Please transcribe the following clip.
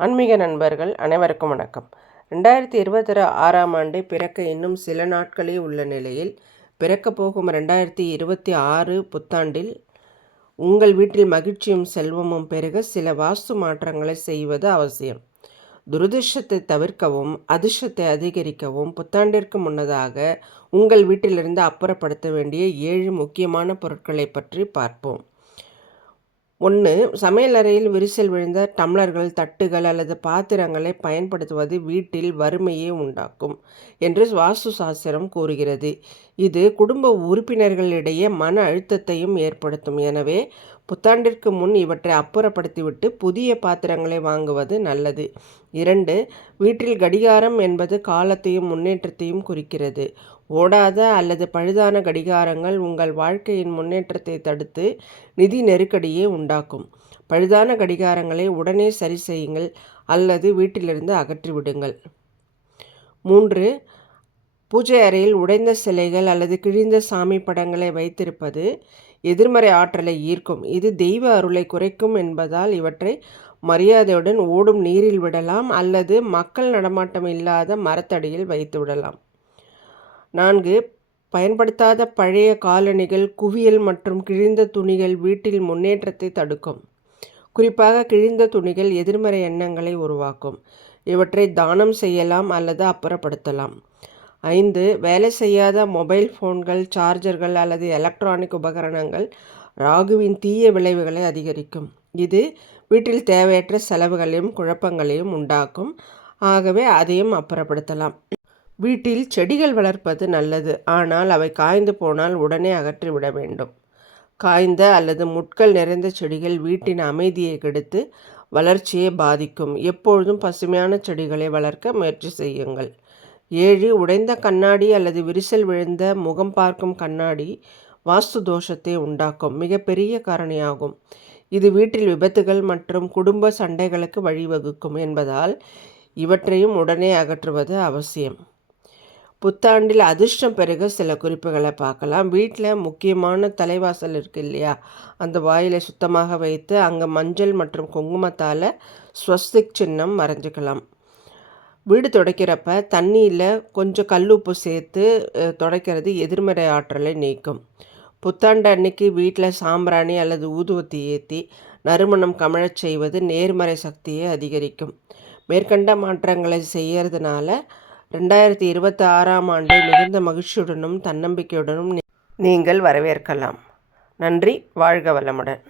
ஆன்மீக நண்பர்கள் அனைவருக்கும் வணக்கம். ரெண்டாயிரத்தி இருபத்தி ஆறாம் ஆண்டு பிறக்க இன்னும் சில நாட்களே உள்ள நிலையில் பிறக்கப் போகும் ரெண்டாயிரத்தி இருபத்தி ஆறு புத்தாண்டில் உங்கள் வீட்டில் மகிழ்ச்சியும் செல்வமும் பெருக சில வாஸ்து மாற்றங்களை செய்வது அவசியம். துரதிர்ஷ்டத்தை தவிர்க்கவும் அதிர்ஷ்டத்தை அதிகரிக்கவும் புத்தாண்டிற்கு முன்னதாக உங்கள் வீட்டிலிருந்து அப்புறப்படுத்த வேண்டிய ஏழு முக்கியமான பொருட்களை பற்றி பார்ப்போம். ஒன்று சமையலறையில் விரிசல் விழுந்த டம்ளர்கள் தட்டுகள் அல்லது பாத்திரங்களை பயன்படுத்துவது வீட்டில் வறுமையை உண்டாக்கும் என்று வாஸ்து சாஸ்திரம் கூறுகிறது. இது குடும்ப உறுப்பினர்களிடையே மன அழுத்தத்தையும் ஏற்படுத்தும். எனவே புத்தாண்டிற்கு முன் இவற்றை அப்புறப்படுத்திவிட்டு புதிய பாத்திரங்களை வாங்குவது நல்லது. இரண்டு வீட்டில் கடிகாரம் என்பது காலத்தையும் முன்னேற்றத்தையும் குறிக்கிறது. ஓடாத அல்லது பழுதான கடிகாரங்கள் உங்கள் வாழ்க்கையின் முன்னேற்றத்தை தடுத்து நிதி நெருக்கடியை உண்டாக்கும். பழுதான கடிகாரங்களை உடனே சரி செய்யுங்கள் அல்லது வீட்டிலிருந்து அகற்றிவிடுங்கள். மூன்று பூஜை அறையில் உடைந்த சிலைகள் அல்லது கிழிந்த சாமி படங்களை வைத்திருப்பது எதிர்மறை ஆற்றலை ஈர்க்கும். இது தெய்வ அருளை குறைக்கும் என்பதால் இவற்றை மரியாதையுடன் ஓடும் நீரில் விடலாம் அல்லது மக்கள் நடமாட்டம் இல்லாத மரத்தடியில் வைத்து விடலாம். நான்கு பயன்படுத்தாத பழைய காலணிகள் குவியல் மற்றும் கிழிந்த துணிகள் வீட்டில் முன்னேற்றத்தை தடுக்கும். குறிப்பாக கிழிந்த துணிகள் எதிர்மறை எண்ணங்களை உருவாக்கும். இவற்றை தானம் செய்யலாம் அல்லது அப்புறப்படுத்தலாம். ஐந்து வேலை செய்யாத மொபைல் ஃபோன்கள் சார்ஜர்கள் அல்லது எலக்ட்ரானிக் உபகரணங்கள் ராகுவின் தீய விளைவுகளை அதிகரிக்கும். இது வீட்டில் தேவையற்ற செலவுகளையும் குழப்பங்களையும் உண்டாக்கும். ஆகவே அதையும் அப்புறப்படுத்தலாம். வீட்டில் செடிகள் வளர்ப்பது நல்லது. ஆனால் அவை காய்ந்து போனால் உடனே அகற்றிவிட வேண்டும். காய்ந்த அல்லது முட்கள் நிறைந்த செடிகள் வீட்டின் அமைதியை கெடுத்து வளர்ச்சியை பாதிக்கும். எப்பொழுதும் பசுமையான செடிகளை வளர்க்க முயற்சி செய்யுங்கள். ஏழு உடைந்த கண்ணாடி அல்லது விரிசல் விழுந்த முகம் பார்க்கும் கண்ணாடி வாஸ்து தோஷத்தை உண்டாக்கும். மிகப்பெரிய காரணியாகும். இது வீட்டில் விபத்துகள் மற்றும் குடும்ப சண்டைகளுக்கு வழிவகுக்கும் என்பதால் இவற்றையும் உடனே அகற்றுவது அவசியம். புத்தாண்டில் அதிர்ஷ்டம் பெருக சில குறிப்புகளை பார்க்கலாம். வீட்டில் முக்கியமான தலைவாசல் இருக்குது இல்லையா? அந்த வாயிலை சுத்தமாக வைத்து அங்கே மஞ்சள் மற்றும் குங்குமத்தால் ஸ்வஸ்திக் சின்னம் வரைஞ்சிக்கலாம் வீடு துடைக்கிறப்ப தண்ணியில் கொஞ்சம் கல்லுப்பு சேர்த்து துடைக்கிறது எதிர்மறை ஆற்றலை நீக்கும். புத்தாண்டு அன்னைக்கு வீட்டில் சாம்பிராணி அல்லது ஊதுவத்தி ஏற்றி நறுமணம் கமழச் செய்வது நேர்மறை சக்தியை அதிகரிக்கும். மேற்கண்ட மாற்றங்களை செய்யறதுனால ரெண்டாயிரத்தி இருபத்தி ஆறாம் ஆண்டை மிகுந்த மகிழ்ச்சியுடனும் தன்னம்பிக்கையுடனும் நீங்கள் வரவேற்கலாம். நன்றி வாழ்க வளமுடன்.